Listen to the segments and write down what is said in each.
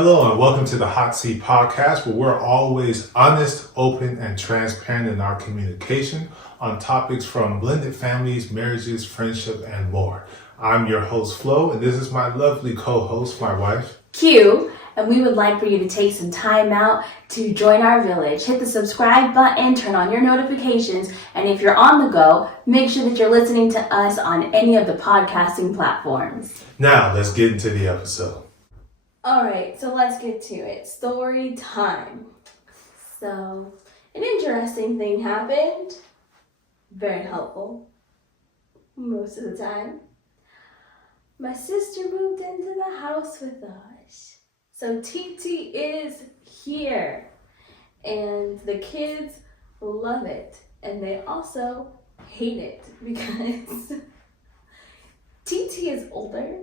Hello and welcome to the HOTC podcast, where we're always honest, open, and transparent in our communication on topics from blended families, marriages, friendship, and more. I'm your host, Flo, and this is my lovely co-host, my wife, Q, and we would like for you to take some time out to join our village. Hit the subscribe button, turn on your notifications, and if you're on the go, make sure that you're listening to us on any of the podcasting platforms. Now, let's get into the episode. All right, so let's get to it. Story time. So, an interesting thing happened. Very helpful. Most of the time. My sister moved into the house with us. So TT is here. And the kids love it. And they also hate it because TT is older.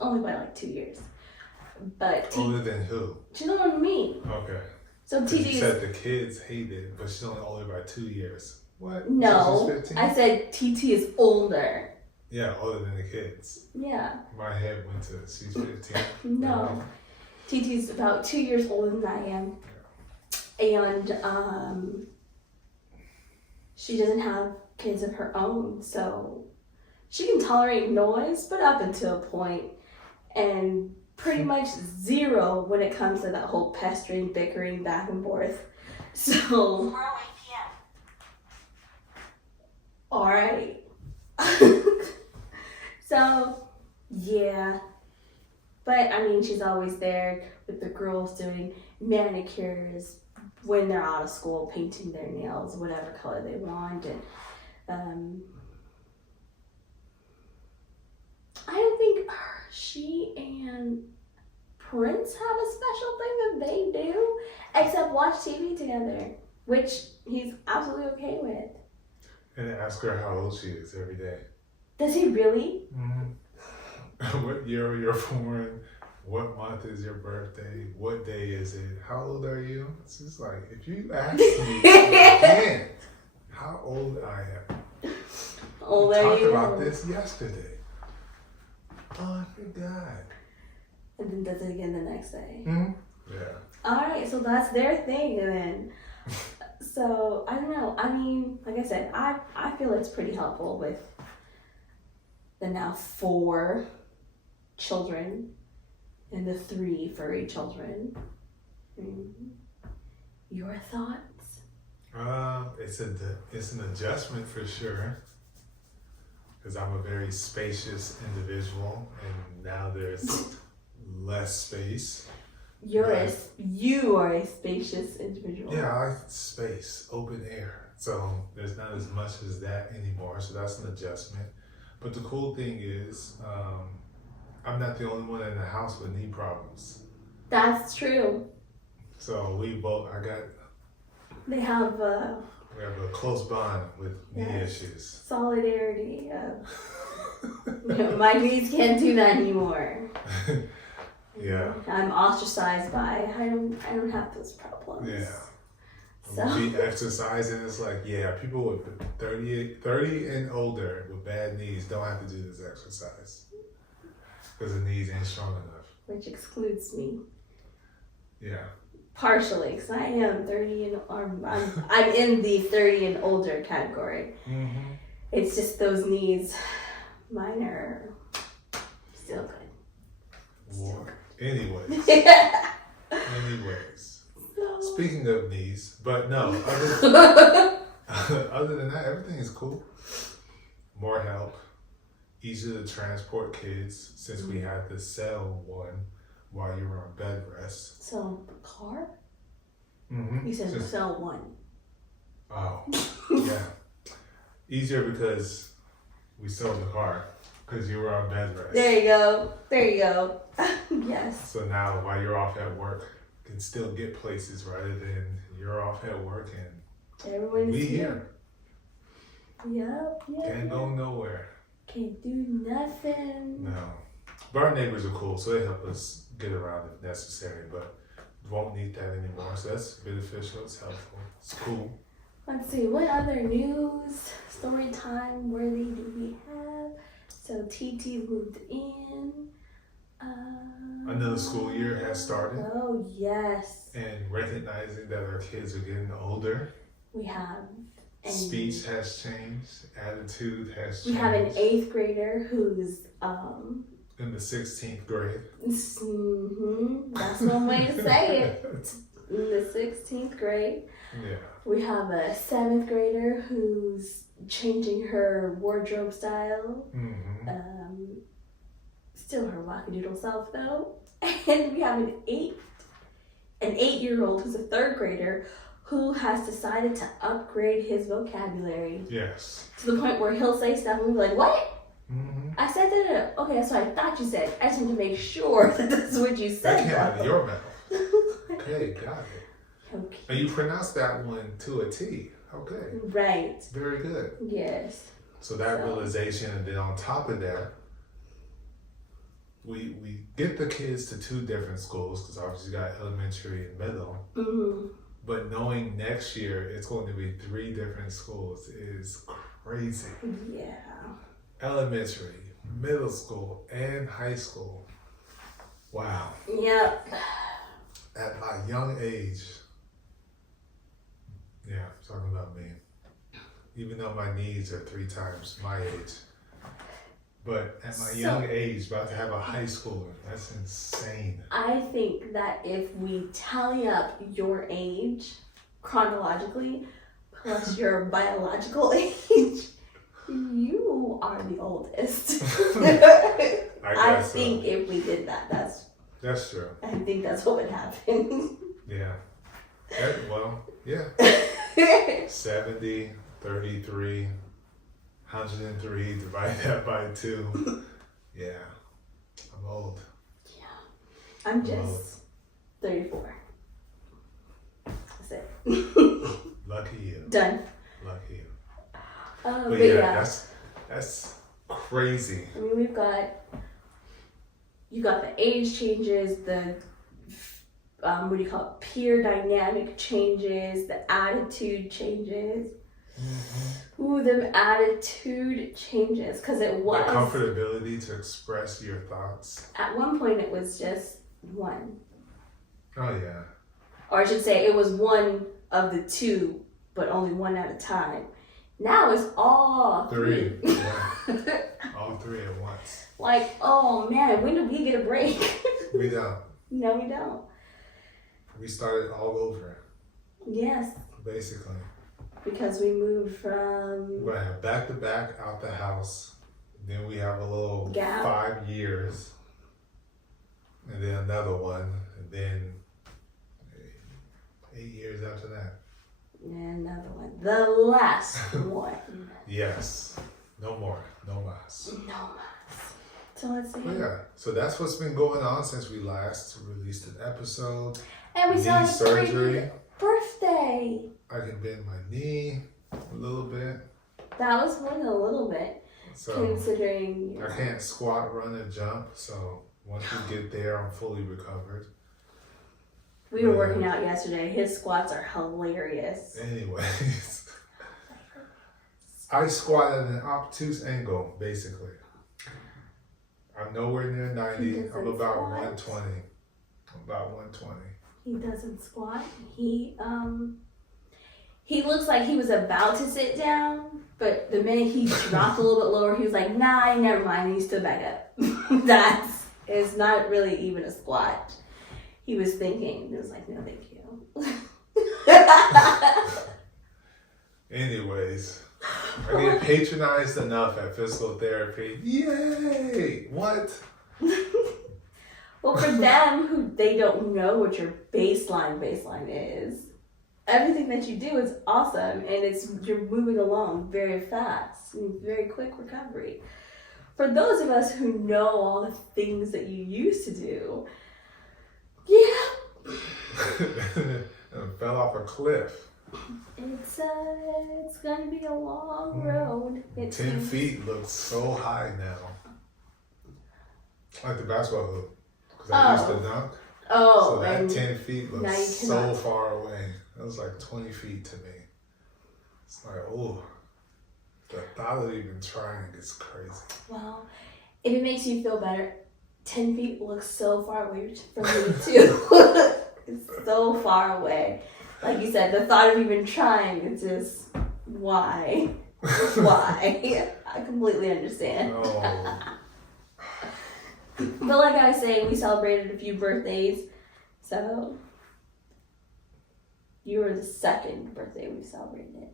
Only by like 2 years. But Older than who? She's older than me. Okay. So TT You said the kids hate it, but she's only older by 2 years. What? No, She's 15? I said TT is older. Yeah, older than the kids. Yeah. My head went to she's 15. No. TT's about 2 years older than I am. And she doesn't have kids of her own, so she can tolerate noise, but up until a point. And pretty much zero when it comes to that whole pestering, bickering, back and forth. So, alright. So, yeah. But, I mean, she's always there with the girls doing manicures when they're out of school, painting their nails, whatever color they want. And, I don't think she and Prince have a special thing that they do, except watch TV together, which he's absolutely okay with. And ask her how old she is every day. Does he really? Mm-hmm. What year you're born? What month is your birthday? What day is it? How old are you? It's just like, if you ask me again how old I am. Old we are talked you? about this yesterday. Oh, I forgot. And then does it again the next day. Mm-hmm. Yeah. Alright, so that's their thing then. So, I don't know. I mean, like I said, I feel it's pretty helpful with the now 4 children and the 3 furry children. Your thoughts? It's an adjustment for sure. Because I'm a very spacious individual, and now there's less space. You are a spacious individual. Yeah, I like space, open air. So there's not as much as that anymore. So that's an adjustment. But the cool thing is, I'm not the only one in the house with knee problems. That's true. So we have They have a close bond with knee issues. Solidarity. My knees can't do that anymore. Yeah. I'm ostracized by. I don't have those problems. Yeah. So We exercise, and it's like, yeah, people with 30 and older with bad knees don't have to do this exercise because the knees ain't strong enough. which excludes me Yeah. partially, because I am 30 and I'm in the 30 and older category. Mm-hmm. It's just those knees, mine are still good. Anyways. So. Speaking of knees, but no, other than that, everything is cool. More help, easier to transport kids since we had to sell one while you were on bed rest. So, car? Mm-hmm. You said sell one. Oh, yeah. Easier because we sold the car because you were on bed rest. There you go. Yes. So now while you're off at work, you can still get places rather than you're off at work and Everyone's we here. Yep. Can't go nowhere. Can't do nothing. No. But our neighbors are cool, so they help us get around if necessary, but won't need that anymore. So that's beneficial, it's helpful, it's cool. Let's see, what other news, story time worthy do we have? So TT moved in. Another school year has started. Oh, yes. And recognizing that our kids are getting older. We have. Speech has changed. Attitude has changed. We have an 8th grader who's in the 16th grade. That's one way to say it. In the 16th grade. Yeah. We have a 7th grader who's changing her wardrobe style. Still her wackadoodle self though. And we have an 8-year-old who's a 3rd grader who has decided to upgrade his vocabulary. Yes. To the point where he'll say stuff and we'll be like, what? I said that. Okay, that's what I thought you said. I just need to make sure that that's what you said. That came out of your mouth. Okay, got it. Okay. And you pronounced that one to a T. Okay. Right. Very good. Yes. So that realization, and then on top of that, we get the kids to 2 different schools because obviously you got elementary and middle. But knowing next year it's going to be 3 different schools is crazy. Yeah. Elementary, middle school, and high school. Wow. Yep. At my young age, yeah, talking about me. Even though my needs are 3 times my age. But at my young age, about to have a high schooler, that's insane. I think that if we tally up your age chronologically plus your biological age, you are the oldest. I think if we did that, that's true. I think that's what would happen. Yeah. Yeah. 70, 33, 103, divide that by 2. Yeah. I'm old. Yeah. I'm just 34. That's it. Lucky you. Done. Lucky you. But yeah, that's crazy. I mean, you got the age changes, the what do you call it? Peer dynamic changes, the attitude changes. Ooh, them attitude changes, because it was the comfortability to express your thoughts. At one point, it was just one. Oh yeah. Or I should say, it was one of the 2, but only one at a time. Now it's all 3. Yeah. All 3 at once. Like, oh man, when do we get a break? We don't. No, we don't. We started all over. Yes. Basically. Because we moved from... We're going to have back to back out the house. Then we have a little gap. 5 years. And then another one. And then 8 years after that. And another one. The last one. Yes. No more. No mas. No mas. So let's see. Yeah. So that's what's been going on since we last released an episode. And we knee surgery. Birthday. I can bend my knee a little bit. That was more than a little bit. So considering I can't squat, run, and jump. So once we get there, I'm fully recovered. We were working out yesterday. His squats are hilarious. Anyways, I squat at an obtuse angle, basically. I'm nowhere near 90. I'm about 120. I'm about 120. He doesn't squat. He looks like he was about to sit down, but the minute he dropped a little bit lower, he was like, nah, never mind. And he stood back up. It's not really even a squat. He was thinking. He was like, no, thank you. Anyways, I get patronized enough at physical therapy. Yay! What? Well, for them who they don't know what your baseline is, everything that you do is awesome, and you're moving along very fast and very quick recovery. For those of us who know all the things that you used to do, yeah. And fell off a cliff. It's gonna be a long road. 10 feet looks so high now. Like the basketball hoop. Because I used to dunk. Oh, so that 10 feet looks so far away. That was like 20 feet to me. It's like, oh, the thought of even trying is crazy. Well, if it makes you feel better, 10 feet looks so far away from me too. It's so far away. Like you said, the thought of even trying, it's just, why? Why? I completely understand. Oh. But like I was saying, we celebrated a few birthdays. So, you were the second birthday we celebrated.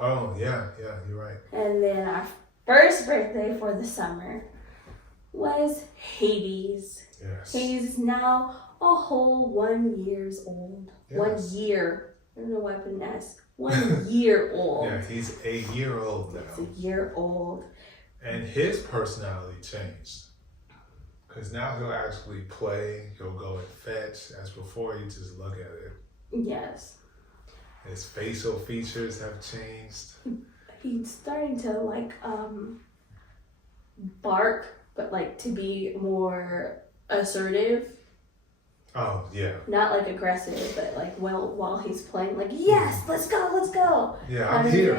Oh, yeah, you're right. And then our first birthday for the summer was Hades. Yes. Hades is now a whole 1 year old. Yes. 1 year. I don't know why I put an S. 1 year old. Yeah, he's a year old now. He's a year old. And his personality changed. Because now he'll actually play, he'll go and fetch. As before, you just look at it. Yes. His facial features have changed. He's starting to bark, but to be more assertive. Oh, yeah. Not aggressive, but while he's playing, yes, let's go. Yeah, I'm here.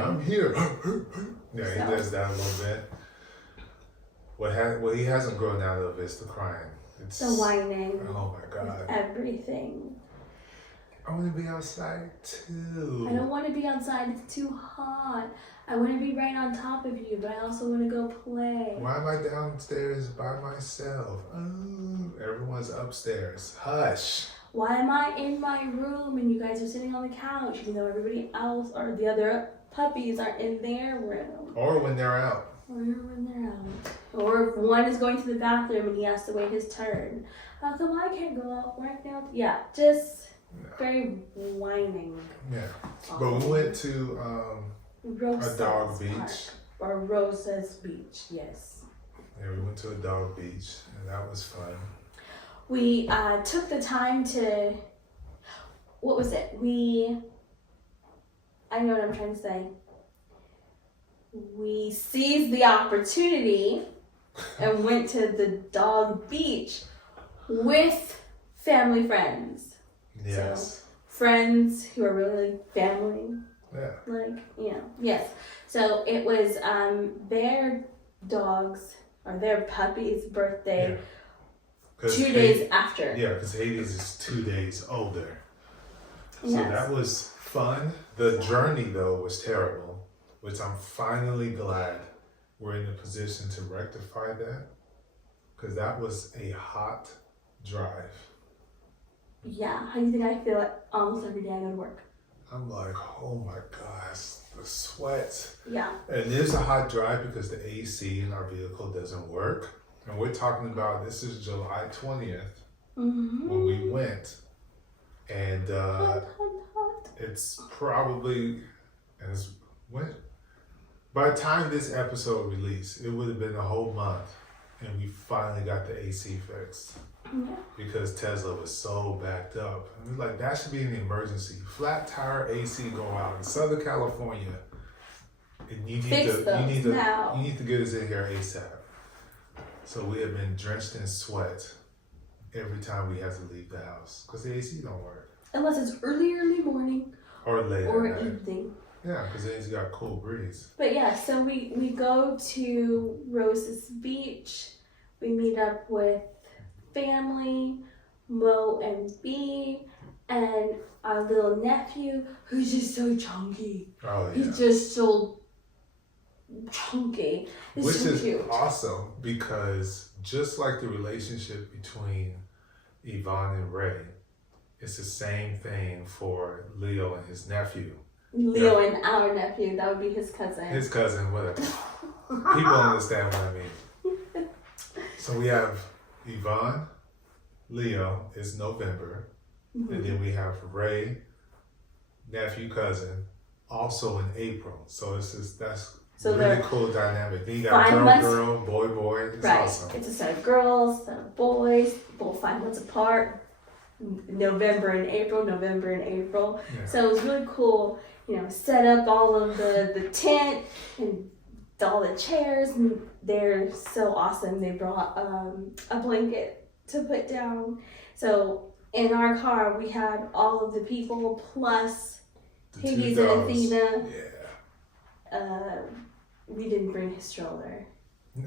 Yeah, he So. does that a little bit. What he hasn't grown out of is the crying. It's The whining. Oh my God. Everything. I want to be outside too. I don't want to be outside. It's too hot. I want to be right on top of you, but I also want to go play. Why am I downstairs by myself? Oh, everyone's upstairs. Hush. Why am I in my room and you guys are sitting on the couch even though everybody else or the other puppies are in their room? Or when they're out. Or when they're out. Or if one is going to the bathroom and he has to wait his turn. How come I can't go out? Why can't I? Yeah, just very whining. Yeah. But we went to Rosa's a dog Park. beach. Or Rosa's Beach, yes. Yeah, we went to a dog beach and that was fun. We took the time to, what was it? I know what I'm trying to say. We seized the opportunity and went to the dog beach with family friends. Yes. So, friends who are really family. Yeah. Yes. So it was their dogs or their puppy's birthday 2 days after. Yeah, because Hades is 2 days older. So Yes. that was fun. The journey, though, was terrible, which I'm finally glad we're in a position to rectify that, because that was a hot drive. Yeah. How do you think I feel almost every day I go to work? I'm like, oh my gosh, the sweat. Yeah. And it's a hot drive because the AC in our vehicle doesn't work. And we're talking about, this is July 20th when we went. And Hot. it's probably, by the time this episode released, it would have been a whole month. And we finally got the AC fixed. Yeah. Because Tesla was so backed up. And we're like, that should be an emergency. Flat tire AC go out in Southern California. And you need to get us in here ASAP. So we have been drenched in sweat every time we have to leave the house because the AC don't work. Unless it's early morning Or late or at night. evening. Yeah, because then it's got a cool breeze. But yeah, so we go to Rosa's Beach. We meet up with family, Mo and B, and our little nephew, who's just so chunky. Oh, yeah. He's just so chunky. He's Which so is cute. awesome because just like the relationship between Yvonne and Ray, it's the same thing for Leo and his nephew. Leo and our nephew, that would be his cousin. His cousin, whatever. People understand what I mean. So we have Yvonne, Leo is November, and then we have Ray, nephew, cousin, also in April. So that's really cool dynamic. Then you got girl, boy. It's awesome. It's a set of girls, set of boys, both 5 months apart. November and April. Yeah. So it was really cool, set up all of the tent and all the chairs, and they're so awesome. They brought a blanket to put down. So in our car, we had all of the people plus Hades and Athena. Yeah. We didn't bring his stroller.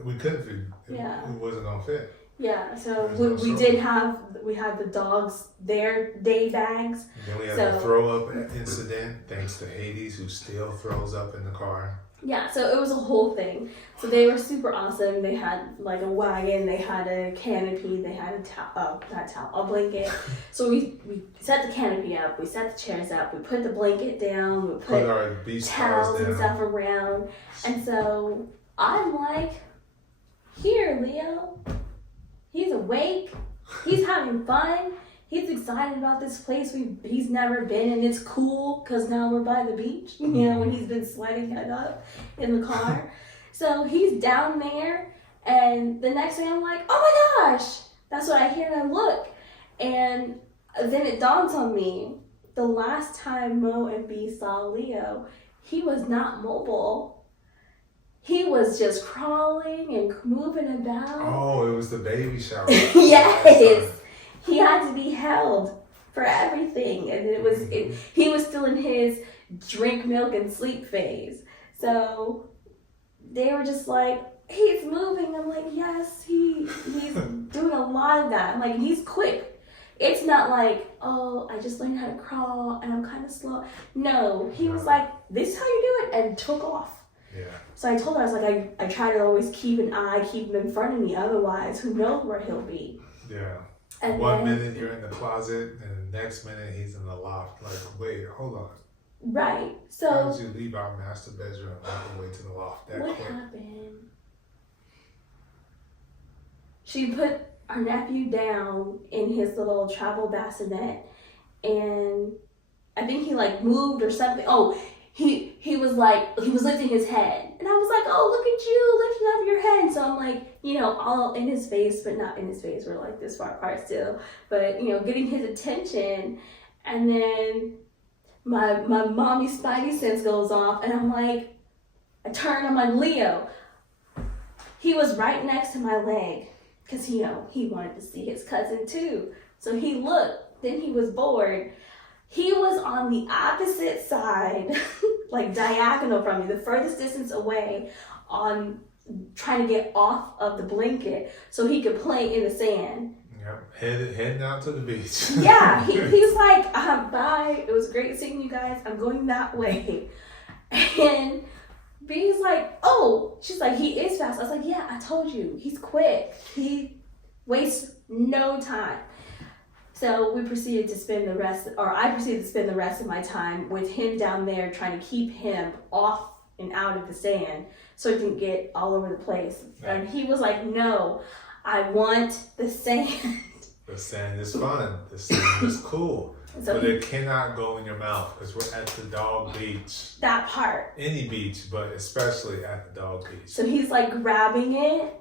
We couldn't fit. Yeah. It wasn't gonna fit. Yeah, so There's no we had the dogs their day bags. And then we had a throw up incident thanks to Hades, who still throws up in the car. Yeah, so it was a whole thing. So they were super awesome. They had like a wagon, they had a canopy, they had a blanket. So we set the canopy up, we set the chairs up, we put the blanket down, we put our beach towels down and stuff around. And so I'm like, here, Leo. He's awake. He's having fun. He's excited about this place he's never been, and it's cool because now we're by the beach, you know, when he's been sweating it up in the car. So he's down there, and the next thing I'm like, oh my gosh, that's what I hear, and I look. And then it dawns on me, the last time Mo and B saw Leo, he was not mobile. He was just crawling and moving about. Oh, it was the baby shower. Yes. He had to be held for everything, and he was still in his drink milk and sleep phase. So they were just like, he's moving. I'm like, yes, he's doing a lot of that. I'm like, he's quick. It's not like, oh, I just learned how to crawl and I'm kind of slow. No, he was like, this is how you do it, and took off. Yeah. So I told her, I was like, I try to always keep him in front of me, otherwise who knows where he'll be. Yeah. And One minute you're in the closet, and the next minute he's in the loft. Like, wait, hold on. Right. So how did you leave our master bedroom all the way to the loft that quick? What happened? She put our nephew down in his little travel bassinet, and I think he like moved or something. Oh, he was lifting his head, and I was like, oh, look at you lifting up your head. So I'm like, you know, all in his face, but not in his face. We're like this far apart still, but you know, getting his attention. And then my mommy spidey sense goes off, and I'm like, I turn, I'm like, Leo. He was right next to my leg, because you know, he wanted to see his cousin too. So he looked, then he was bored. He was on the opposite side, like diagonal from me, the furthest distance away, on trying to get off of the blanket so he could play in the sand. Yep, heading out to the beach. Yeah, he's like, bye. It was great seeing you guys. I'm going that way. And B's like, oh, she's like, he is fast. I was like, yeah, I told you, he's quick. He wastes no time. So I proceeded to spend the rest of my time with him down there, trying to keep him off and out of the sand so it didn't get all over the place. Yeah. And he was like, no, I want the sand. The sand is fun. The sand is cool. So but it cannot go in your mouth because we're at the dog beach. That part. Any beach, but especially at the dog beach. So he's like grabbing it.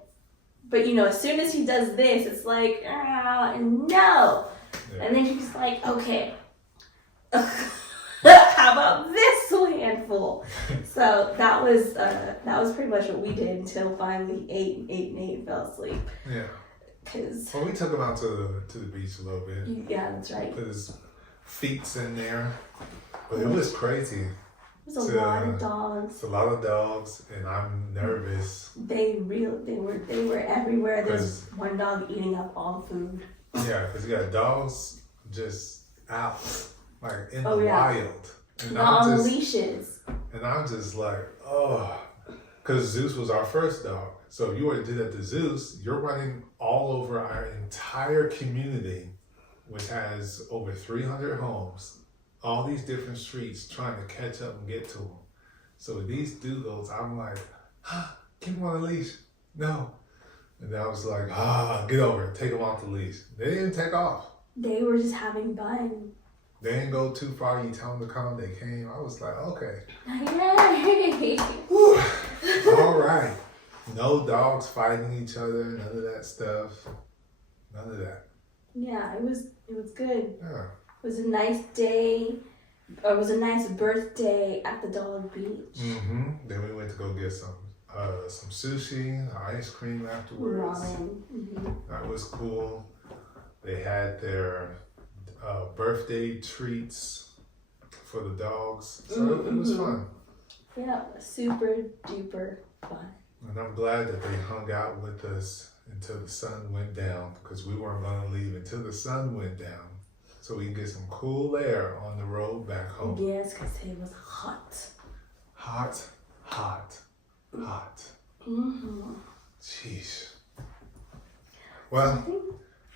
But you know, as soon as he does this, it's like, no. Yeah. And then he's like, okay, how about this handful? So that was pretty much what we did until finally ate and fell asleep. Yeah. Well, we took him out to the beach a little bit. Yeah, that's right. Put his feet in there, but it was crazy. It was a lot of dogs. It's a lot of dogs, and I'm nervous. They were everywhere. There's one dog eating up all the food. Yeah, because you got dogs just out, like in the wild. And on leashes. And I'm just like, oh, because Zeus was our first dog. So if you were to do that to Zeus, you're running all over our entire community, which has over 300 homes, all these different streets, trying to catch up and get to them. So with these doodles, I'm like, keep him on the leash. No. And I was like, get over it. Take them off the leash. They didn't take off. They were just having fun. They didn't go too far. You tell them to come. They came. I was like, okay. Yay! All right. No dogs fighting each other. None of that stuff. None of that. Yeah, it was good. Yeah. It was a nice day. It was a nice birthday at the dog beach. Mm-hmm. Then we went to go get some sushi, ice cream afterwards. Ramen. Mm-hmm. That was cool. They had their birthday treats for the dogs. So it was fun. Yeah, super duper fun. And I'm glad that they hung out with us until the sun went down, because we weren't going to leave until the sun went down, so we can get some cool air on the road back home. Yes, because it was hot. Hot, hot, hot. Mm-hmm. Jeez. Well,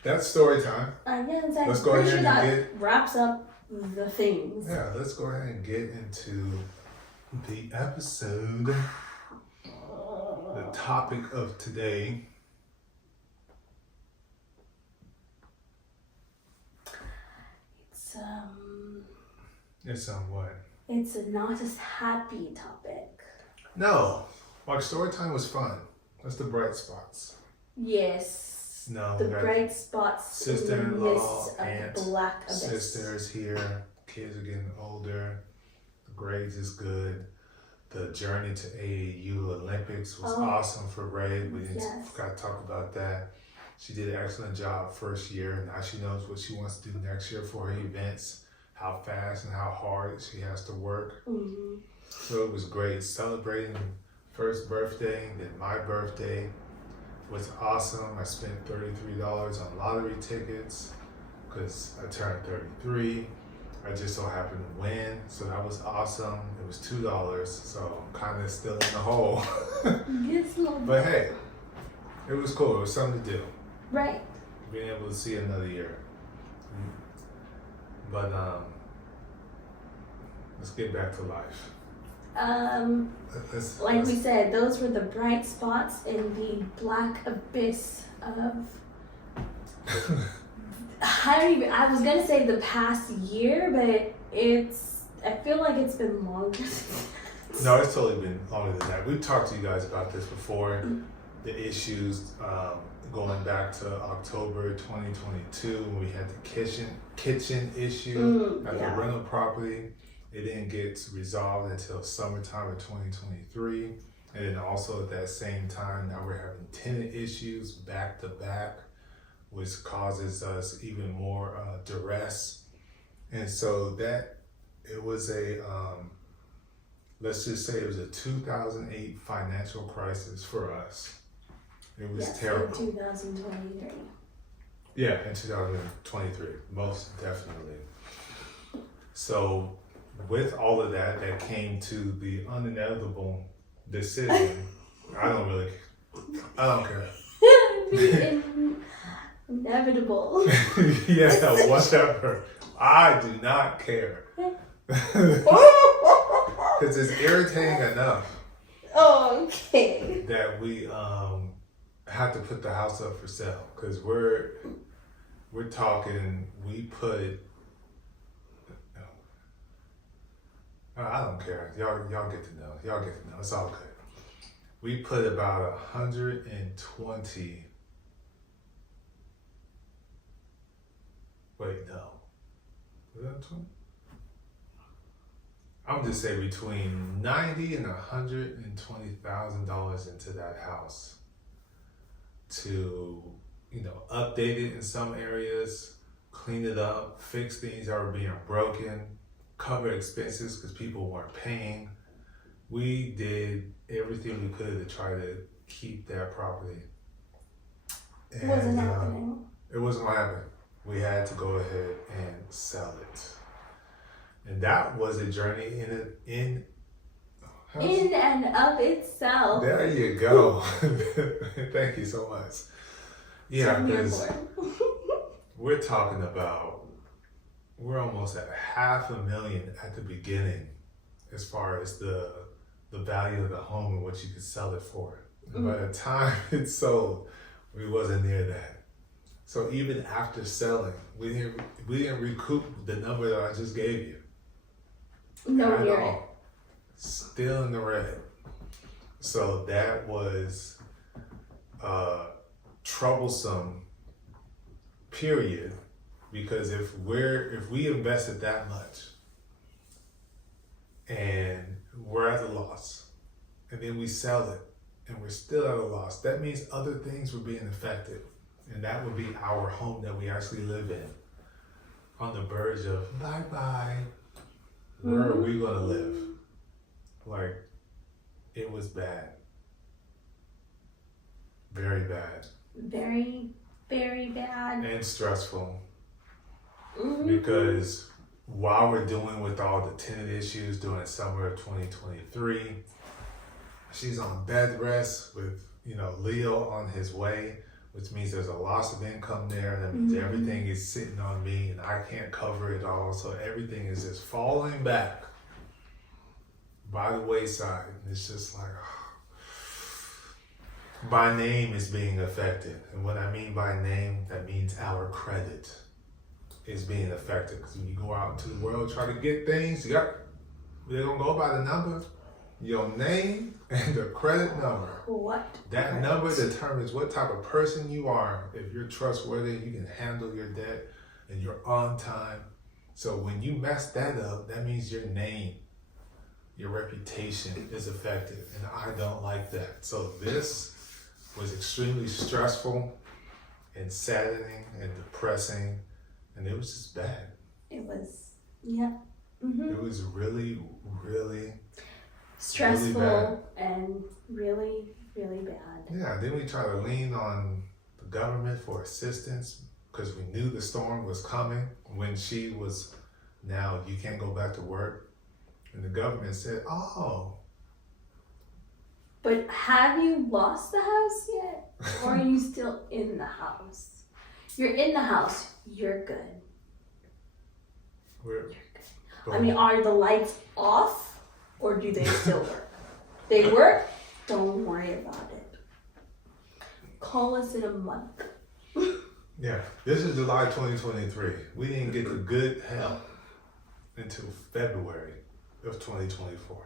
that's story time. Let's go ahead and that wraps up the things. Yeah, let's go ahead and get into the episode. The topic of today. It's what? It's not as happy topic. No, like story time was fun. That's the bright spots. Yes. No, the bright spots. Sister-in-law, in aunt, the black abyss. sisters here. Kids are getting older. The grades is good. The journey to AAU Olympics was awesome for Ray. We didn't forgot to talk about that. She did an excellent job first year. Now she knows what she wants to do next year for her events, how fast and how hard she has to work. Mm-hmm. So it was great. Celebrating first birthday, then my birthday was awesome. I spent $33 on lottery tickets because I turned 33. I just so happened to win, so that was awesome. It was $2, so I'm kind of still in the hole. Yes, but hey, it was cool. It was something to do. Right. Being able to see another year. But let's get back to life. We said, those were the bright spots in the black abyss of I was gonna say the past year, but I feel like it's been longer than that. No, it's totally been longer than that. We've talked to you guys about this before. The issues going back to October 2022 when we had the kitchen issue at the rental property. It didn't get resolved until summertime of 2023. And then also at that same time, now we're having tenant issues back to back, which causes us even more duress. And so it was let's just say it was a 2008 financial crisis for us. It was terrible. In 2023. Yeah, in 2023, most definitely. So with all of that came to the inevitable decision. I don't care. Inevitable. Yeah, whatever. I do not care. Because it's irritating enough. Okay. That we have to put the house up for sale. Because we're talking, we put, I don't care. Y'all get to know. Y'all get to know. It's all good. We put about 120. Wait, no. Was that 20? I'm just say between $90,000 and $120,000 into that house to, update it in some areas, clean it up, fix things that were being broken, cover expenses because people weren't paying. We did everything we could to try to keep that property. It wasn't happening. It wasn't going to happen. We had to go ahead and sell it. And that was a journey in and of itself. There you go. Thank you so much. Yeah, because we're talking about, we're almost at $500,000 at the beginning as far as the value of the home and what you could sell it for. And by the time it sold, we wasn't near that. So even after selling, we didn't recoup the number that I just gave you. No, near it. Still in the red. So that was a troublesome period, because if we invested that much and we're at a loss, and then we sell it and we're still at a loss, that means other things were being affected. And that would be our home that we actually live in, on the verge of bye-bye. Where are we going to live? Like, it was bad. Very bad. Very, very bad. And stressful. Mm-hmm. Because while we're dealing with all the tenant issues during the summer of 2023, she's on bed rest with, Leo on his way, which means there's a loss of income there. That means everything is sitting on me and I can't cover it all. So everything is just falling back by the wayside. And it's just like, my name is being affected. And what I mean by name, that means our credit is being affected. Because when you go out into the world, try to get things, they're going to go by the number, your name and the credit number. What? That number determines what type of person you are. If you're trustworthy, you can handle your debt and you're on time. So when you mess that up, that means your name, your reputation is affected. And I don't like that. So this was extremely stressful and saddening and depressing. And it was just bad. It was, yeah. Mm-hmm. It was really, really stressful really and really, really bad. Yeah, then we try to lean on the government for assistance because we knew the storm was coming when she was, now you can't go back to work. And the government said, oh. But have you lost the house yet? Or are you still in the house? You're in the house, you're good. You're good. I mean, are the lights off or do they still work? They work? Don't worry about it. Call us in a month. Yeah, this is July 2023. We didn't get the good help until February of 2024.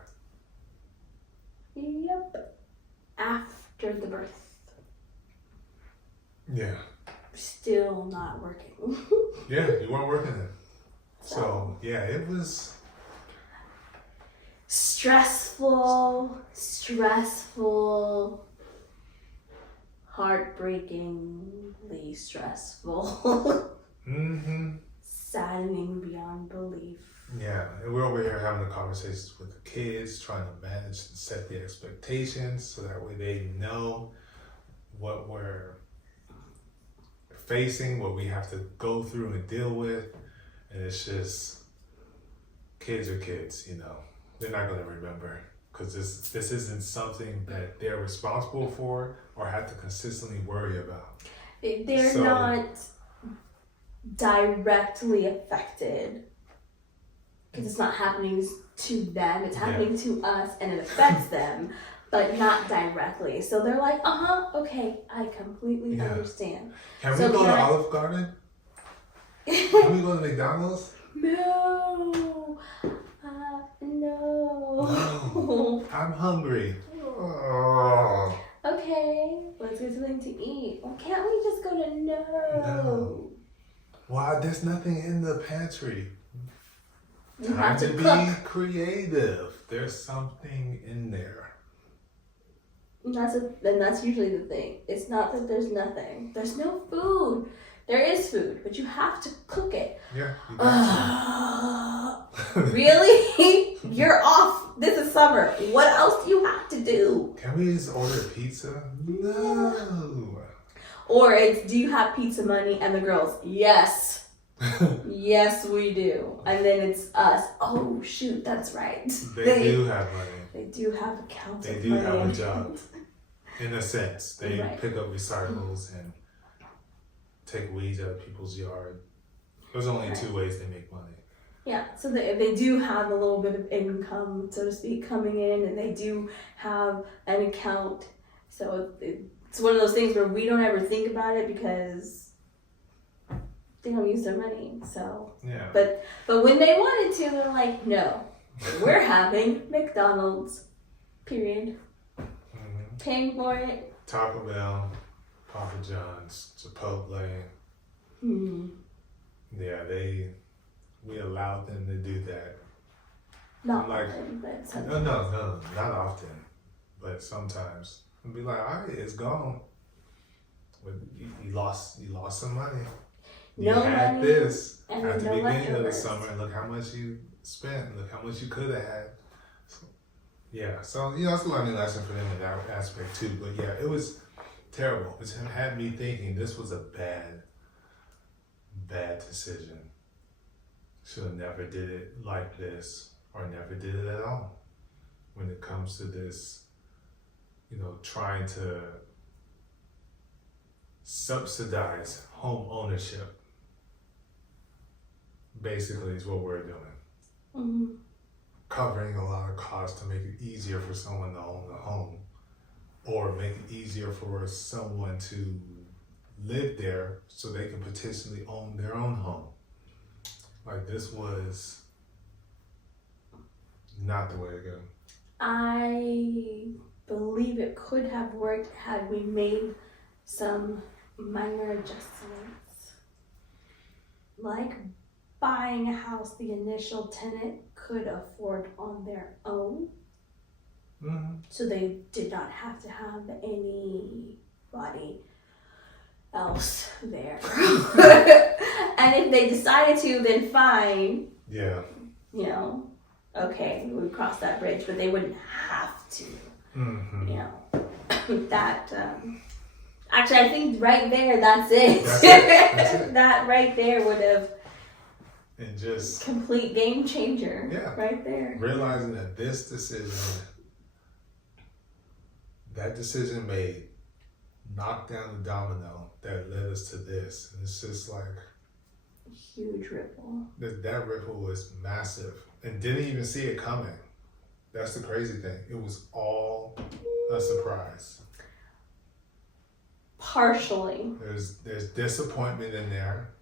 Yep. After the birth. Yeah. Still not working. Yeah, you weren't working then. So, yeah, it was stressful, heartbreakingly stressful. Mm-hmm. Saddening beyond belief. Yeah, and we're over here having the conversations with the kids, trying to manage and set the expectations so that way they know what we're facing, what we have to go through and deal with. And it's just, kids are kids, They're not going to remember because this isn't something that they're responsible for or have to consistently worry about. They're not directly affected because it's not happening to them. It's happening to us and it affects them, but not directly. So they're like, okay, I completely understand. Can we go to Olive Garden? Can we go to McDonald's? No. No. I'm hungry. Oh. Okay, let's get something to eat. Well, can't we just go to No. Why? There's nothing in the pantry. You have to be cook. Creative. There's something in there. And that's usually the thing. It's not that there's nothing. There's no food. There is food, but you have to cook it. Yeah. Really? You're off. This is summer. What else do you have to do? Can we just order pizza? No. Or it's, do you have pizza money? And the girls, yes. Yes, we do. And then it's us. Oh, shoot, that's right. They do have money. They do have accounts. They do have a job. In a sense. They pick up recycles and take weeds out of people's yard. There's only two ways they make money. Yeah, so they do have a little bit of income, so to speak, coming in, and they do have an account. So it's one of those things where we don't ever think about it because they don't use their money. So yeah. But when they wanted to, they're like, no, we're having McDonald's. Period. Mm-hmm. Paying for it. Taco Bell, Papa John's, Chipotle. Yeah, we allowed them to do that. Not often, but sometimes. No, not often. But sometimes. And be like, all right, it's gone. But you lost some money. You had money this and at the no beginning of the leftovers. summer. Look how much you spent. Look how much you could have had. So, yeah, so it's a learning lesson for them in that aspect too. But yeah, it was Terrible. It's had me thinking this was a bad decision. Should have never did it like this, or never did it at all. When it comes to this, trying to subsidize home ownership, basically is what we're doing. Mm-hmm. Covering a lot of costs to make it easier for someone to own a home, or make it easier for someone to live there so they can potentially own their own home. Like, this was not the way to go. I believe it could have worked had we made some minor adjustments. Like buying a house the initial tenant could afford on their own. Mm-hmm. So they did not have to have anybody else there. And if they decided to, then fine. Yeah. Okay, we would cross that bridge, but they wouldn't have to. Mm-hmm. That, actually, I think right there, that's it. That's it. That right there would have And just complete game changer. Yeah. Right there. realizing that that decision made, knocked down the domino that led us to this. And it's just like, Huge ripple. that ripple was massive and didn't even see it coming. That's the crazy thing. It was all a surprise. Partially. There's disappointment in there,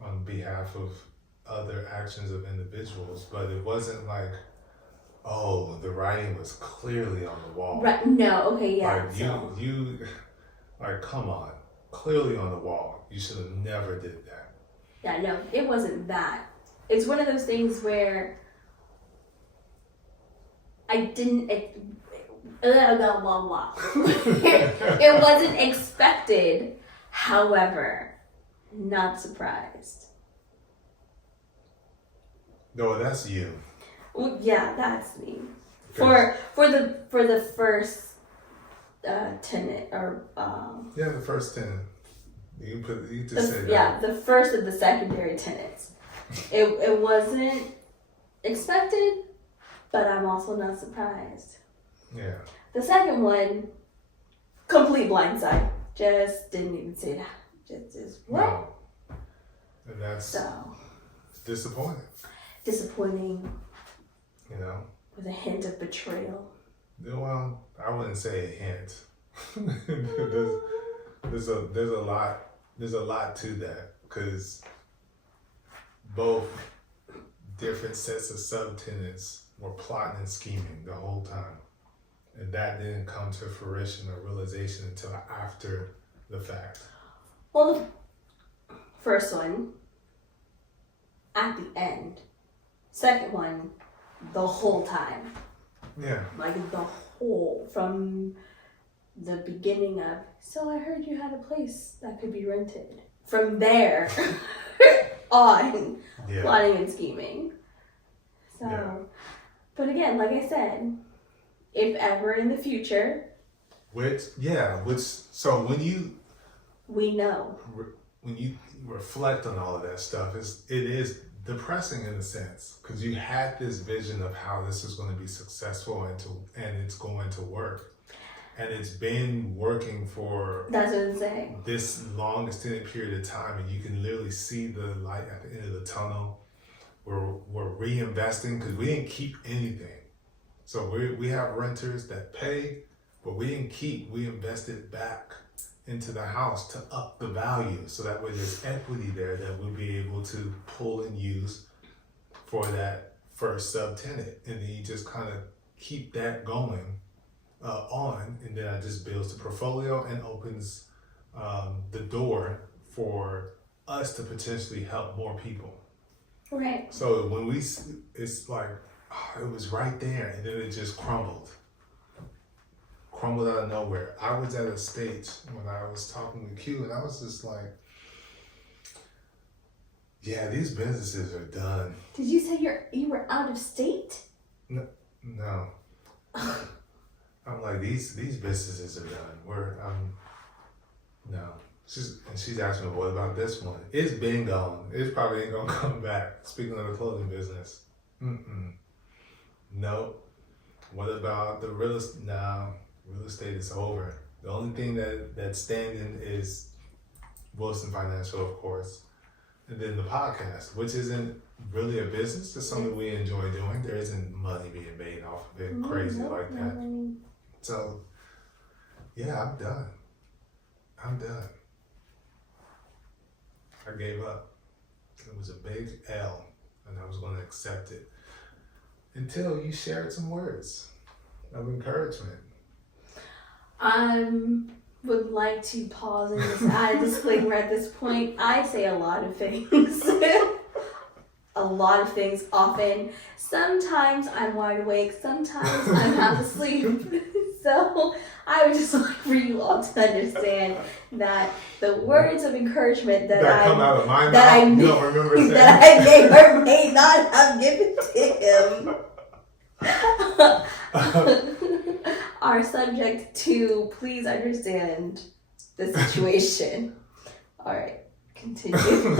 on behalf of other actions of individuals, but it wasn't like, oh, the writing was clearly on the wall. Right. No. Okay. Yeah. Like you, like, come on, clearly on the wall. You should have never did that. Yeah. No, it wasn't that. It's one of those things where I didn't. Blah, blah, blah. It wasn't expected. However, not surprised. No, that's you. Well, yeah, that's me. For the first tenant or Yeah, the first tenant. You just say that. Yeah, the first of the secondary tenants. It wasn't expected, but I'm also not surprised. Yeah. The second one, complete blindside. Just didn't even say that. Just what? No. And that's disappointing. Disappointing. With a hint of betrayal. Well, I wouldn't say a hint. there's a lot to that, because both different sets of subtenants were plotting and scheming the whole time. And that didn't come to fruition or realization until after the fact. Well, the first one, at the end. Second one, the whole time. Yeah. Like from the beginning of, so I heard you had a place that could be rented. From there on, plotting and scheming. So, but again, like I said, if ever in the future. So when you reflect on all of that stuff, it is depressing in a sense, because you had this vision of how this is going to be successful and it's going to work, and it's been working for this long extended period of time, and you can literally see the light at the end of the tunnel. We're reinvesting, because we didn't keep anything, so we have renters that pay, but we didn't keep. We invested back into the house to up the value, so that way there's equity there that we'll be able to pull and use for that first subtenant, and then you just kind of keep that going on, and then that just builds the portfolio and opens the door for us to potentially help more people. Right. So when it's like, it was right there, and then it just crumbled out of nowhere. I was at a stage when I was talking to Q, and I was just like, yeah, these businesses are done. Did you say you were out of state? No. I'm like, these businesses are done. No. She's asking me, what about this one? It's been gone. It probably ain't gonna come back. Speaking of the clothing business. Nope. What about the real estate? No, real estate is over. The only thing that's standing is Wilson Financial, of course. And then the podcast, which isn't really a business. It's something we enjoy doing. There isn't money being made off of it crazy like that. So, yeah, I'm done. I gave up. It was a big L, and I was going to accept it until you shared some words of encouragement. I would like to pause and just add a disclaimer at this point. I say a lot of things. A lot of things often. Sometimes I'm wide awake, sometimes I'm half asleep. So I would just like for you all to understand that the words of encouragement that come out of my mouth, that you don't remember saying that I may or may not have given to him are subject to please understand the situation. All right, continue.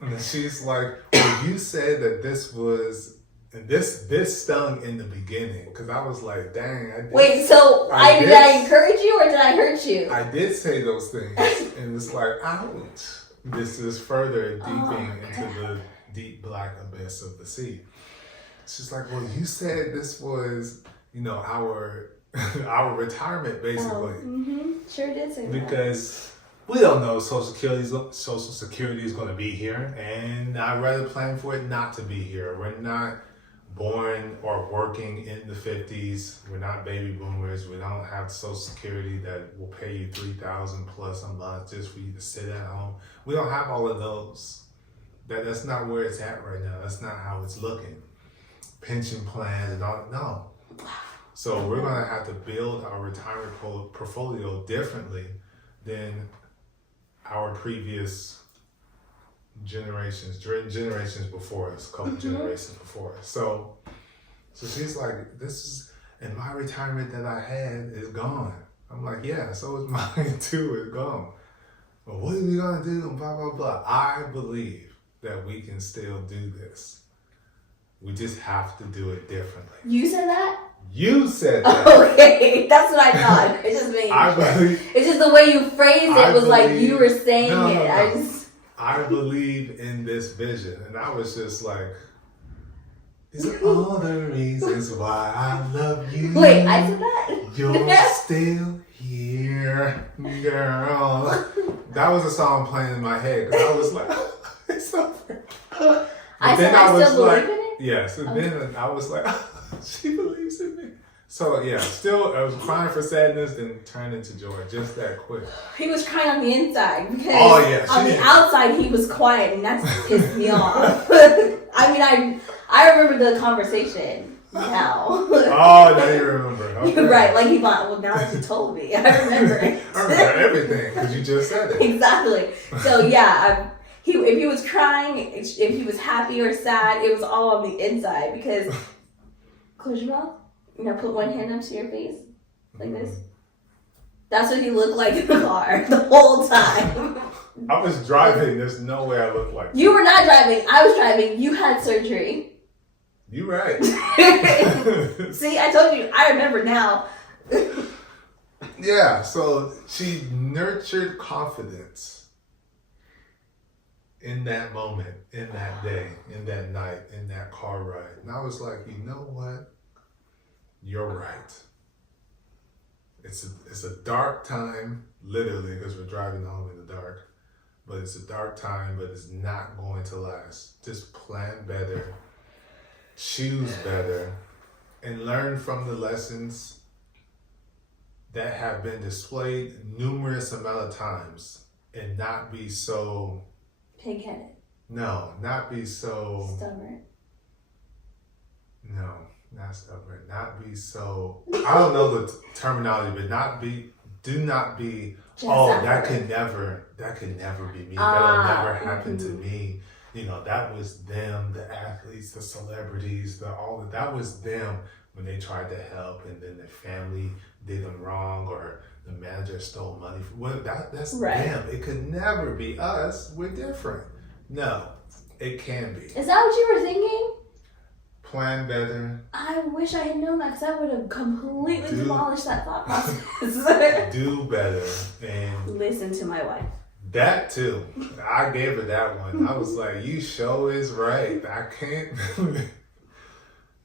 And she's like, well, you said that this was, and this stung in the beginning, because I was like, dang. Wait, so did I encourage you or did I hurt you? I did say those things, and it's like, ouch. This is further deeping into the deep black abyss of the sea. She's like, well, you said this was, our retirement, basically. Sure did say that. Because we don't know Social Security is going to be here, and I'd rather plan for it not to be here. We're not born or working in the 50s. We're not baby boomers. We don't have Social Security that will pay you $3,000 plus a month just for you to sit at home. We don't have all of those. That's not where it's at right now. That's not how it's looking. Pension plans and all, no. So we're going to have to build our retirement portfolio differently than our previous generations before us, couple generations before us. So she's like, this is, and my retirement that I had is gone. I'm like, yeah, so is mine too, it's gone. But what are we gonna do? Blah, blah, blah. I believe that we can still do this. We just have to do it differently. You said that? You said that. Okay, that's what I thought. It's just making sure. It's just the way you phrased it was like you were saying it. I believe in this vision. And I was just like, these are all the reasons why I love you. Wait, I said that? You're still here, girl. That was a song playing in my head because I was like, it's over. I still believe in it? Yes. And then I was like, she believes in me. So yeah, still I was crying for sadness, then turned into joy just that quick. He was crying on the inside because on the outside he was quiet, and that's pissed me off. I remember the conversation now. Oh, now you remember. Okay. You're right, like he thought, well, now that you told me, I remember it. I remember everything because you just said it. Exactly. So yeah, if he was crying, if he was happy or sad, it was all on the inside because. Close your mouth. Put one hand up to your face. Like this. That's what he looked like in the car the whole time. I was driving. There's no way I looked like that. You were not driving. I was driving. You had surgery. You're right. See, I told you. I remember now. Yeah, so she nurtured confidence in that moment, in that day, in that night, in that car ride. And I was like, you know what? You're right. It's a dark time, literally, because we're driving home in the dark. But it's a dark time, but it's not going to last. Just plan better, choose better, and learn from the lessons that have been displayed numerous amount of times, and not be so pig-headed. No, not be so stubborn. No, not stubborn. Not be so. I don't know the terminology, but do not be. That could never be me. That'll never happen to me. That was them, the athletes, the celebrities, all of that was them. when they tried to help and then the family did them wrong or the manager stole money. Well, that's Right. them. It could never be us. We're different. No, it can be. Is that what you were thinking? Plan better. I wish I had known that because I would have completely demolished that thought process. Do better. And Listen to my wife. that too. I gave her that one. I was like, you sure is right. I can't.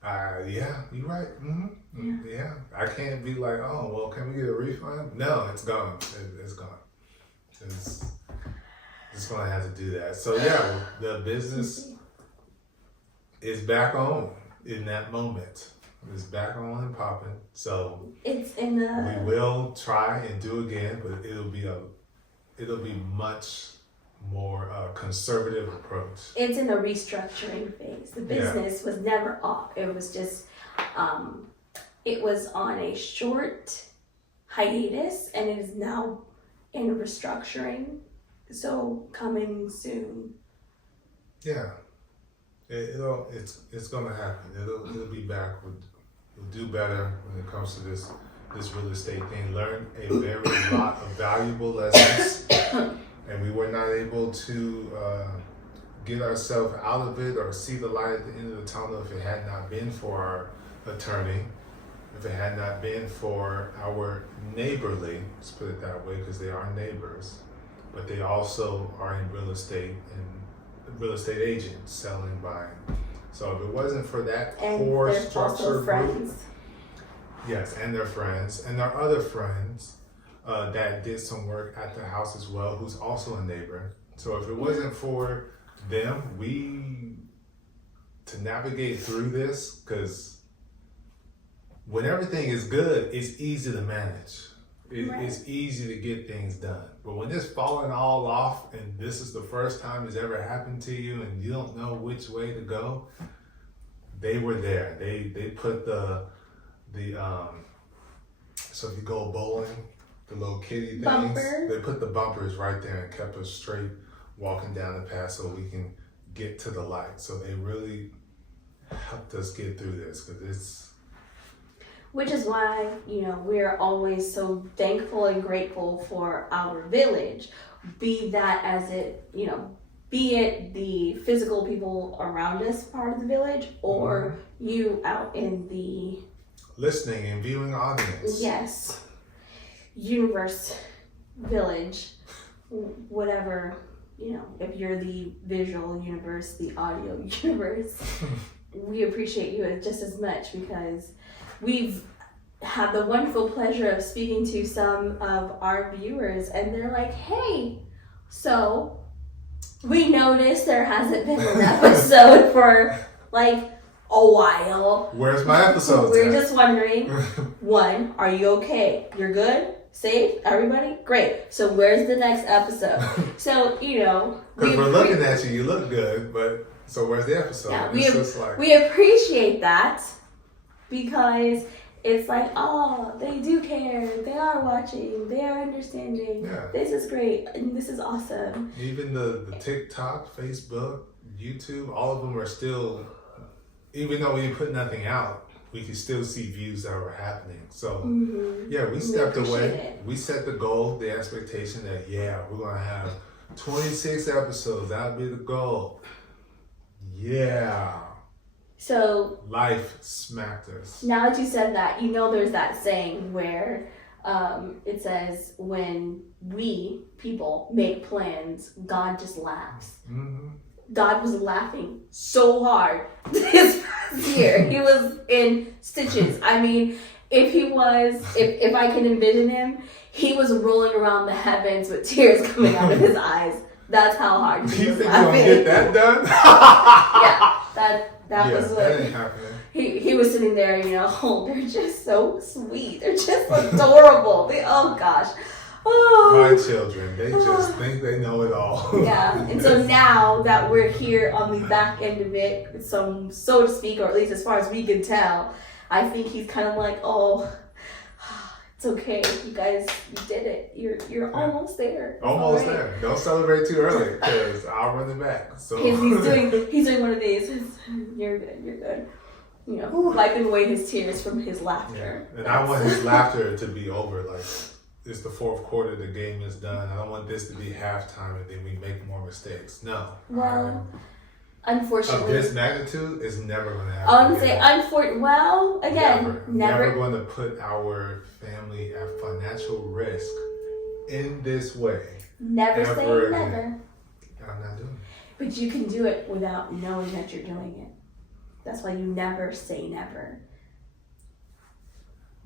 Yeah, you're right. Mm-hmm. Yeah. I can't be like, oh, well, can we get a refund? No, it's gone. It's gone. It's going to have to do that. So, yeah, the business is back on in that moment. It's back on and popping. So, it's in the. we will try and do again, but it'll be much more conservative approach. It's in the restructuring phase. The business was never off. It was just, it was on a short hiatus and it is now in restructuring. So coming soon. Yeah, it's gonna happen. It'll be back. We'll do better when it comes to this real estate thing. Learn a very lot of valuable lessons. And we were not able to get ourselves out of it or see the light at the end of the tunnel if it had not been for our attorney, if it had not been for our neighborly, let's put it that way, because they are neighbors, but they also are in real estate and real estate agents selling, buying. So if it wasn't for that core structure group, yes, and their friends and their other friends. That did some work at the house as well, who's also a neighbor. So if it wasn't for them, to navigate through this, because when everything is good, it's easy to manage. It's easy to get things done. But when it's falling all off and this is the first time it's ever happened to you and you don't know which way to go, they were there. They put the so if you go bowling, the little kitty things, they put the bumpers right there and kept us straight walking down the path so we can get to the light. So they really helped us get through this because which is why, we're always so thankful and grateful for our village, be that as it, be it the physical people around us part of the village or you out in the listening and viewing audience. Yes. Universe, village, whatever, if you're the visual universe, the audio universe, we appreciate you just as much because we've had the wonderful pleasure of speaking to some of our viewers and they're like, hey, so we noticed there hasn't been an episode for like a while. Where's my episode? We're just wondering, one, are you okay? You're good? Safe? Everybody? Great. So where's the next episode? So, because we're looking at you, you look good, but so where's the episode? Yeah, we appreciate that because it's like, oh, they do care. They are watching. They are understanding. Yeah. This is great. And this is awesome. Even the TikTok, Facebook, YouTube, all of them are still, even though we put nothing out, we can still see views that were happening. So, yeah, we stepped away. We set the goal, the expectation that, we're going to have 26 episodes. That'll be the goal. Yeah. So, life smacked us. Now that you said that, there's that saying where it says, when we, people, make plans, God just laughs. Mm-hmm. God was laughing so hard this past year. He was in stitches. I mean, if I can envision him, he was rolling around the heavens with tears coming out of his eyes. That's how hard he was laughing. You think you're going to get that done? that was what. That ain't happening. He was sitting there, they're just so sweet. They're just adorable. Oh gosh. Oh. My children, they just think they know it all. Yeah, and so now that we're here on the back end of it, so to speak, or at least as far as we can tell, I think he's kind of like, oh, it's okay, you guys, you did it. You're almost there. Almost there. Don't celebrate too early because I'll run it back. So he's doing one of these. You're good. wiping away his tears from his laughter. Yeah. And I want his laughter to be over. Like, it's the fourth quarter, the game is done. I don't want this to be halftime and then we make more mistakes. No. Well, unfortunately. Of this magnitude, it's never going to happen. I would say, never going to put our family at financial risk in this way. Never say never. Again. I'm not doing it. But you can do it without knowing that you're doing it. That's why you never say never.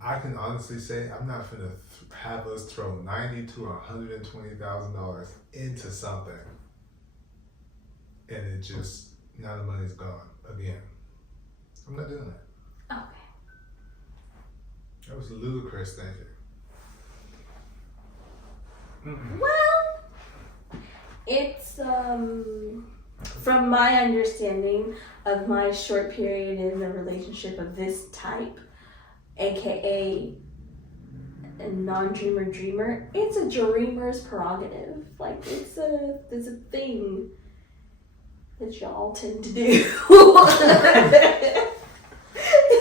I can honestly say I'm not going to have us throw $90,000 to $120,000 into something, and it just now the money's gone again. I'm not doing that. Okay. That was ludicrous thinking. Well, it's from my understanding of my short period in a relationship of this type, aka a non-dreamer dreamer, it's a dreamer's prerogative. Like, it's a thing that y'all tend to do.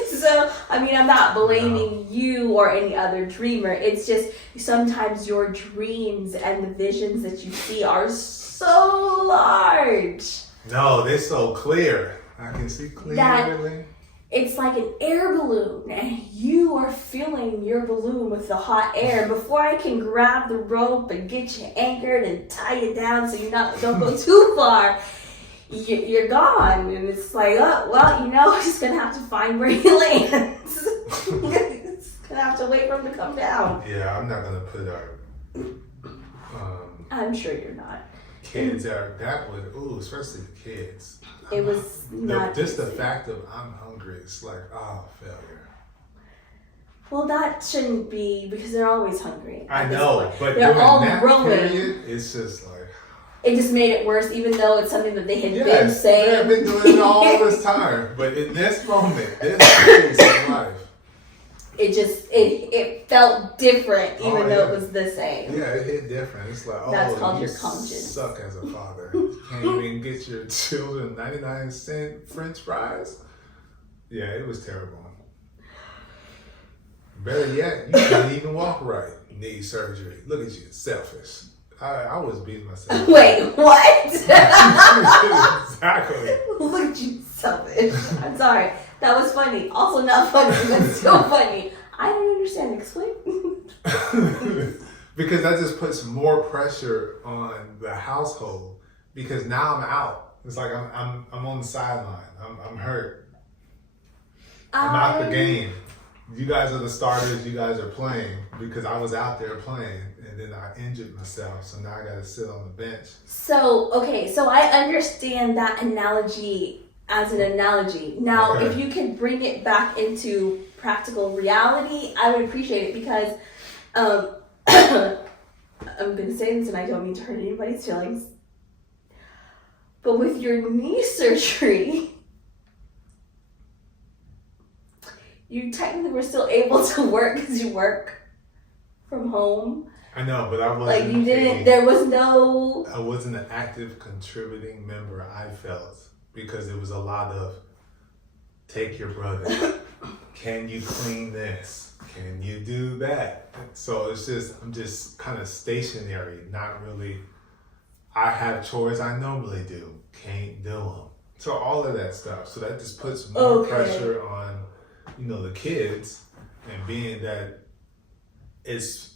So, I mean, I'm not blaming you or any other dreamer. It's just sometimes your dreams and the visions that you see are so large. No, they're so clear. I can see clearly. It's like an air balloon, and you are filling your balloon with the hot air. Before I can grab the rope and get you anchored and tie you down so you don't go too far, you're gone. And it's like, oh, well, I'm just going to have to find where he lands. It's going to have to wait for him to come down. Yeah, I'm not going to put our... I'm sure you're not. Kids that would, especially the kids. It was not just the fact of I'm hungry, it's like, failure. Well, that shouldn't be, because they're always hungry. I know, but they're all that growing. Period, it's just like... It just made it worse, even though it's something that they had been saying. They've been doing it all this time. But in this moment, this phase of life, it felt different, even though it was the same. Yeah, it hit different. It's like, that's called you your conscience. Suck as a father. You can't even get your children 99-cent French fries. Yeah, it was terrible. Better yet, you can't even walk right. Need surgery. Look at you, selfish. I was beating myself. Wait, what? Exactly. Look at you, selfish. I'm sorry. That was funny. Also not funny, but still funny. I don't understand. Explain. Because that just puts more pressure on the household. Because now I'm out. It's like I'm on the sideline. I'm hurt. I'm out the game. You guys are the starters. You guys are playing because I was out there playing and then I injured myself. So now I got to sit on the bench. So I understand that analogy as an analogy. Now, if you could bring it back into practical reality, I would appreciate it because I'm going to say this and I don't mean to hurt anybody's feelings. But with your knee surgery, you technically were still able to work because you work from home. I know, but I wasn't. Like you didn't. There was no. I wasn't an active contributing member. I felt because it was a lot of take your brother. Can you clean this? Can you do that? So I'm just kind of stationary. Not really. I have chores I normally do. Can't do them. So all of that stuff. So that just puts more pressure on. The kids, and being that it's,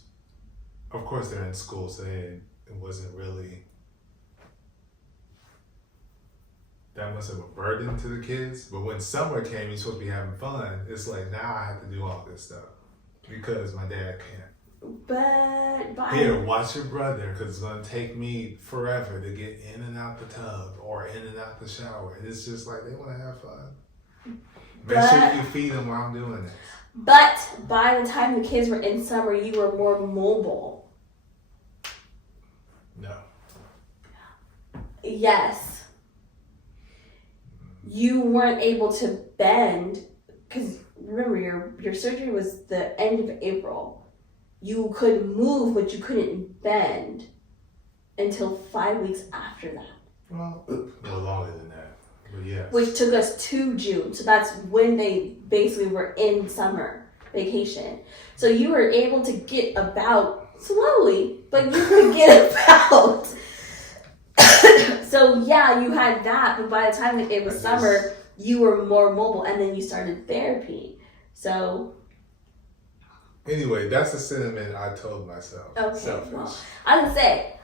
of course they're in school, so it wasn't really that much of a burden to the kids. But when summer came, you're supposed to be having fun. It's like, now I have to do all this stuff because my dad can't. But here, watch your brother, because it's going to take me forever to get in and out the tub or in and out the shower. It's just like they want to have fun. Make sure you feed them while I'm doing this. But by the time the kids were in summer, you were more mobile. No. Yes. You weren't able to bend because remember your surgery was the end of April. You could move, but you couldn't bend until 5 weeks after that. Well, no longer than that. But yes. which took us to June. So that's when they basically were in summer vacation. So you were able to get about slowly, but you could get about. So yeah, you had that, but by the time it was summer, you were more mobile, and then you started therapy. So anyway, that's the sentiment I told myself. okay, Selfish. well, I would say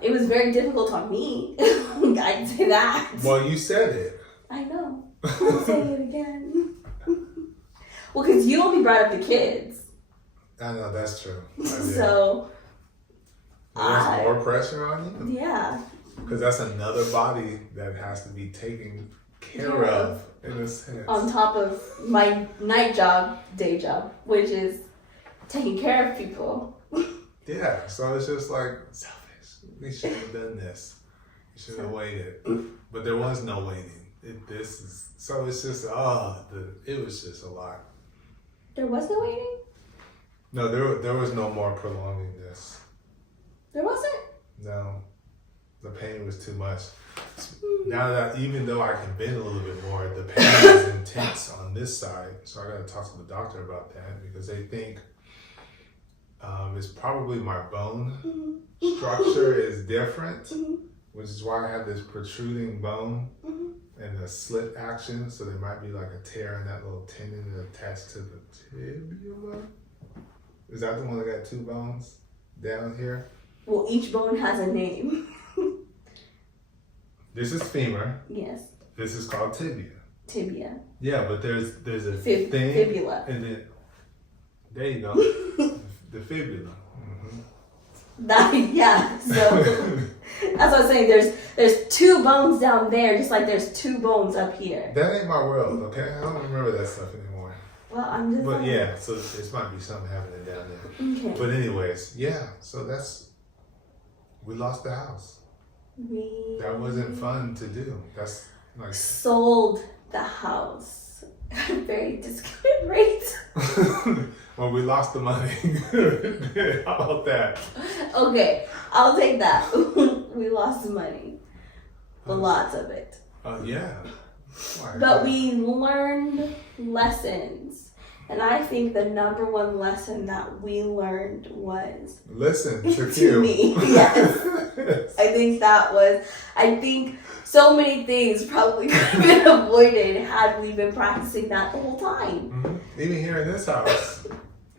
it was very difficult on me. I can say that. Well, you said it. I know. I'm saying it again. Well, because you only brought up the kids. I know, that's true. So there's more pressure on you. Yeah. Because that's another body that has to be taken care of, in a sense. On top of my day job, which is taking care of people. Yeah, so it's just like selfish. We should have done this. We should have waited. But there was no waiting. So it's just, it was just a lot. There was no waiting? No, there was no more prolonging this. There wasn't? No. The pain was too much. Now that, even though I can bend a little bit more, the pain is intense on this side. So I got to talk to the doctor about that because they think it's probably my bone structure is different, which is why I have this protruding bone and a slit action. So there might be like a tear in that little tendon attached to the tibia. Is that the one that got two bones down here? Well, each bone has a name. This is femur. Yes. This is called tibia. Tibia. Yeah, but there's a thing. Fibula. And then, there you go. The fibula. Yeah, so that's what I'm saying. There's two bones down there, just like there's two bones up here. That ain't my world, okay? I don't remember that stuff anymore. Well, I'm just. But yeah, so this might be something happening down there. Okay. But anyways, yeah. So we lost the house. That wasn't fun to do. That's like sold the house at a very discounted rate. Well, we lost the money. How about that? Okay, I'll take that. We lost the money, but lots of it. Yeah. But we learned lessons. And I think the number one lesson that we learned was listen to to me. Yes. I think so many things probably could have been avoided had we been practicing that the whole time. Mm-hmm. Even here in this house.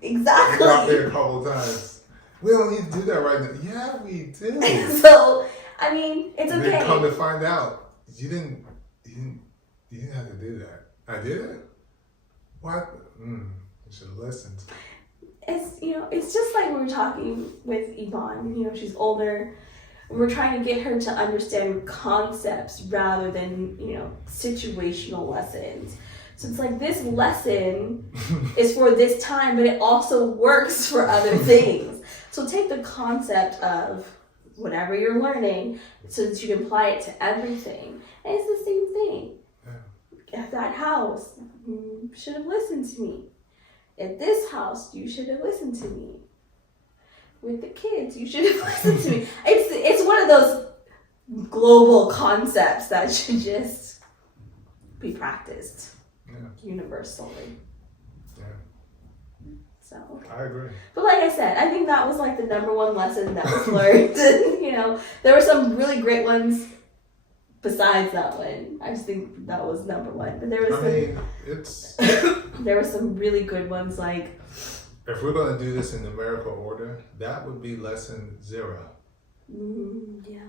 Exactly. We got there a couple of times. We don't need to do that right now. Yeah, we do. So, I mean, it's okay. Then come to find out, you didn't have to do that. I did it? What? You should have listened. It's just like we were talking with Yvonne. She's older. We're trying to get her to understand concepts rather than, situational lessons. So it's like this lesson is for this time, but it also works for other things. So take the concept of whatever you're learning so that you can apply it to everything. And it's the same thing. Yeah. At that house, you should have listened to me. At this house, you should have listened to me. With the kids, you should have listened to me. It's one of those global concepts that should just be practiced universally. Yeah. So I agree. But like I said, I think that was like the number one lesson that was learned. There were some really great ones besides that one. I just think that was number one. But there was there were some really good ones like. If we're going to do this in numerical order, that would be lesson 0. Yeah.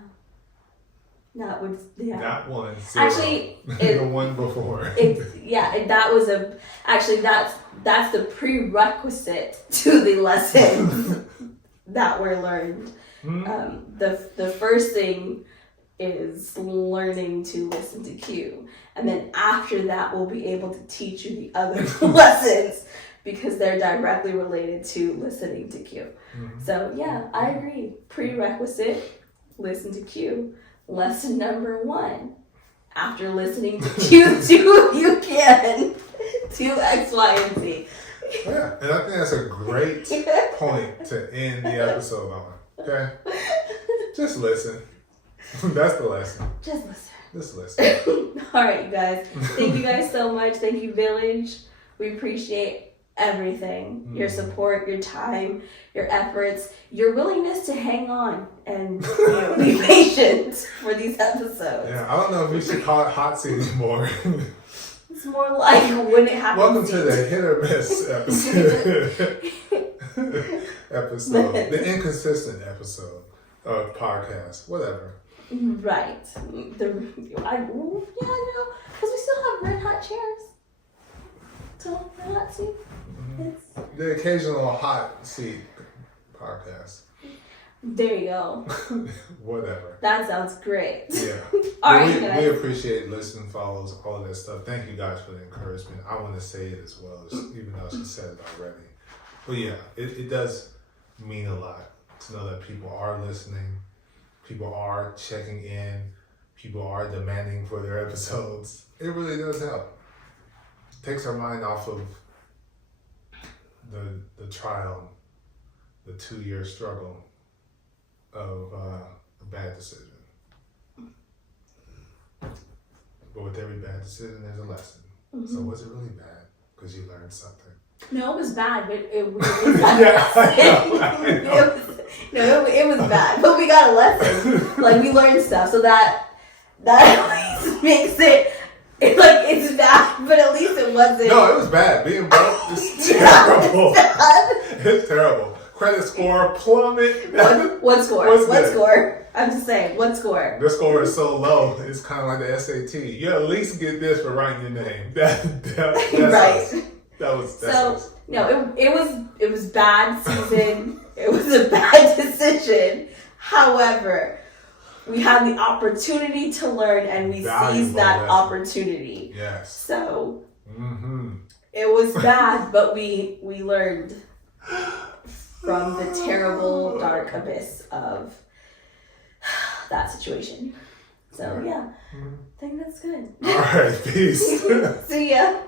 That would, yeah. That one, 0. Actually, the one before. That's the prerequisite to the lessons that were learned. The first thing is learning to listen to cue. And then after that, we'll be able to teach you the other lessons because they're directly related to listening to cue. So yeah, I agree. Prerequisite, listen to cue. Lesson number 1, after listening to cue 2, you can do X, Y, and Z. Yeah, and I think that's a great point to end the episode on. Okay? Just listen. That's the lesson. Just listen. Just listen. All right, you guys. Thank you guys so much. Thank you, Village. We appreciate everything. Your support, your time, your efforts, your willingness to hang on and be patient for these episodes. Yeah, I don't know if we should call it hot seat anymore. It's more like when it happens. Welcome to the hit or miss episode. The inconsistent episode of podcast. Whatever. Right. Because we still have red hot chairs. So red hot seat. The occasional hot seat podcast. There you go. Whatever. That sounds great. Yeah. All right, guys. We appreciate listening, follows, all of that stuff. Thank you guys for the encouragement. I want to say it as well, even though she said it already. But yeah, it does mean a lot to know that people are listening, people are checking in, people are demanding for their episodes. It really does help. It takes our mind off of the trial, the 2-year struggle of a bad decision. But with every bad decision, there's a lesson. So was it really bad? Because you learned something. No, it was bad, but it was bad. It was bad, but we got a lesson. Like, we learned stuff, so that at least makes it's bad, but at least it wasn't. No, it was bad. Being broke is terrible. It's terrible. Credit score plummet. What score? What score? I'm just saying, what score? The score is so low. It's kind of like the SAT. You at least get this for writing your name. That's right. Us. No, it was bad season. It was a bad decision. However, we had the opportunity to learn, and we seized that opportunity. Yes. So it was bad, but we learned from the terrible dark abyss of that situation. So yeah, I think that's good. All right, peace. See ya.